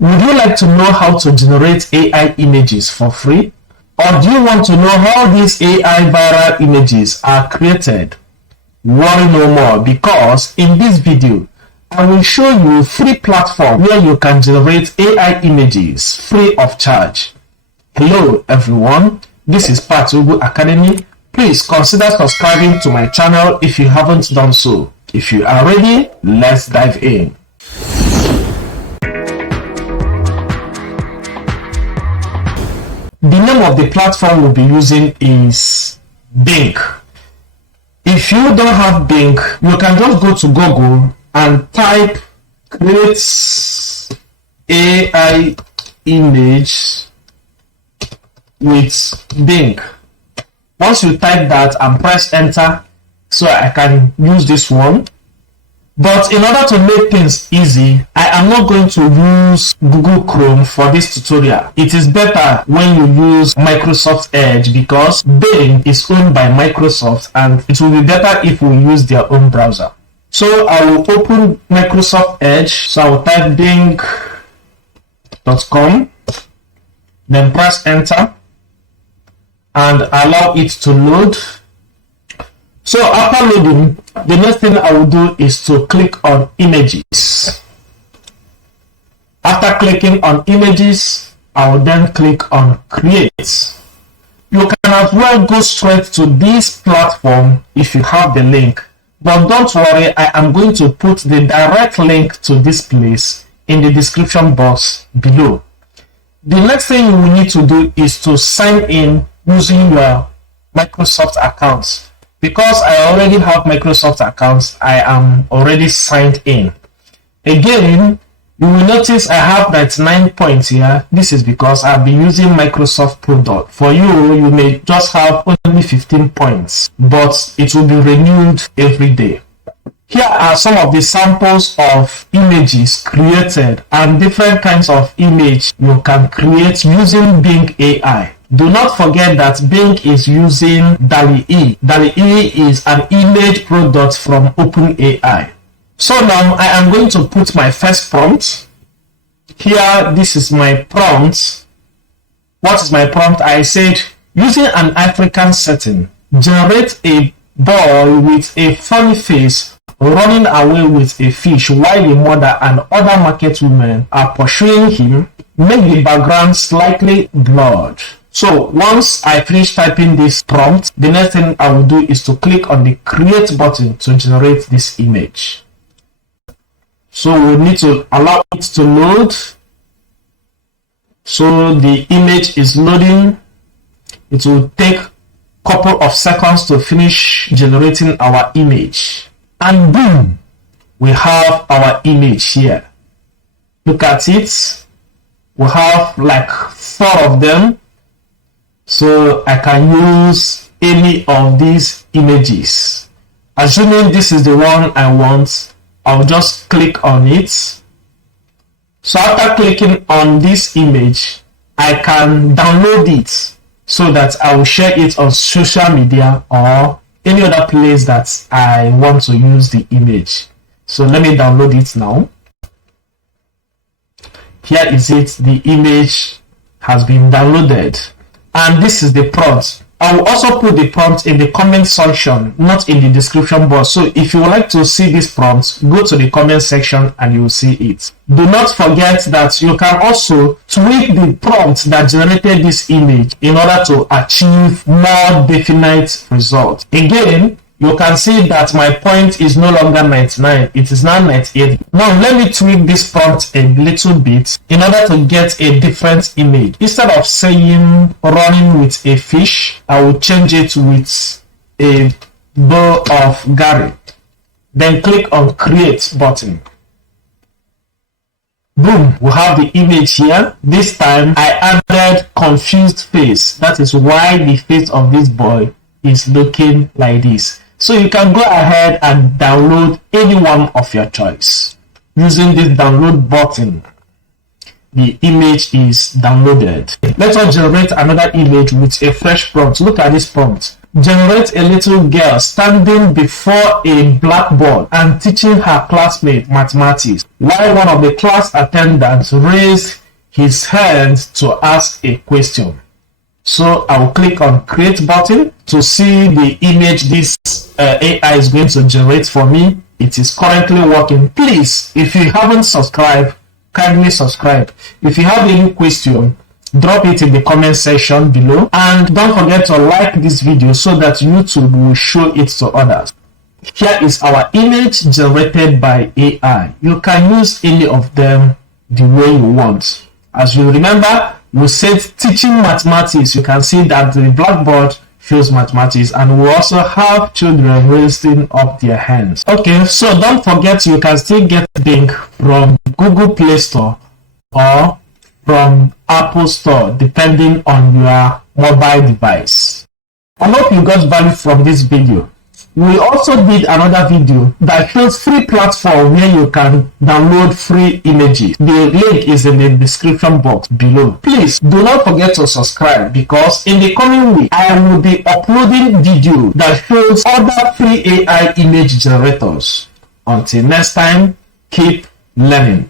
Would you like to know how to generate AI images for free? Or do you want to know how these AI viral images are created? Worry no more, because in this video, I will show you a free platform where you can generate AI images free of charge. Hello everyone, this is Pat Ugu Academy. Please consider subscribing to my channel if you haven't done so. If you are ready, let's dive in. The name of the platform we'll be using is Bing. If you don't have Bing, you can just go to Google and type create AI image with Bing. Once you type that and press enter, so I can use this one. But in order to make things easy, I am not going to use Google Chrome for this tutorial. It is better when you use Microsoft Edge because Bing is owned by Microsoft and it will be better if we use their own browser. So I will open Microsoft Edge. So I will type bing.com, then press enter and allow it to load. So after loading, the next thing I will do is to click on images. After clicking on images, I will then click on create. You can as well go straight to this platform if you have the link. But don't worry, I am going to put the direct link to this place in the description box below. The next thing you will need to do is to sign in using your Microsoft account. Because I already have Microsoft accounts, I am already signed in. Again, you will notice I have 99 points here. This is because I've been using Microsoft product. For you, you may just have only 15 points, but it will be renewed every day. Here are some of the samples of images created and different kinds of image you can create using Bing AI. Do not forget that Bing is using DALL-E. DALL-E is an image product from OpenAI. So now I am going to put my first prompt. Here, this is my prompt. What is my prompt? I said, using an African setting, generate a boy with a funny face running away with a fish while the mother and other market women are pursuing him. Make the background slightly blurred. So once I finish typing this prompt, the next thing I will do is to click on the create button to generate this image. So we need to allow it to load. So the image is loading. It will take a couple of seconds to finish generating our image. And boom, we have our image here. Look at it. We have like 4 of them. So I can use any of these images. Assuming this is the one I want, I'll just click on it. So after clicking on this image, I can download it so that I will share it on social media or any other place that I want to use the image. So let me download it now. Here is it. The image has been downloaded. And this is the prompt. I will also put the prompt in the comment section, not in the description box. So if you would like to see this prompt, go to the comment section and you will see it. Do not forget that you can also tweak the prompt that generated this image in order to achieve more definite results. Again, you can see that my point is no longer 99, it is now 98. Now let me tweak this prompt a little bit in order to get a different image. Instead of saying running with a fish, I will change it with a bowl of Gary. Then click on create button. Boom, we have the image here. This time I added confused face. That is why the face of this boy is looking like this. So you can go ahead and download any one of your choice using this download button. the image is downloaded. Let us generate another image with a fresh prompt. Look at this prompt. Generate a little girl standing before a blackboard and teaching her classmate mathematics, while one of the class attendants raised his hand to ask a question. So I will click on create button to see the image this AI is going to generate for me. It is currently working. Please, if you haven't subscribed, kindly subscribe. If you have any question, drop it in the comment section below, and don't forget to like this video so that YouTube will show it to others. Here is our image generated by AI. You can use any of them the way you want. As you remember, we said teaching mathematics. You can see that the blackboard shows mathematics, and we also have children raising up their hands. Okay, so don't forget you can still get the link from Google Play Store or from Apple Store depending on your mobile device. I hope you got value from this video. We also did another video that shows free platform where you can download free images. The link is in the description box below. Please do not forget to subscribe, because in the coming week I will be uploading video that shows other free AI image generators. Until next time, keep learning.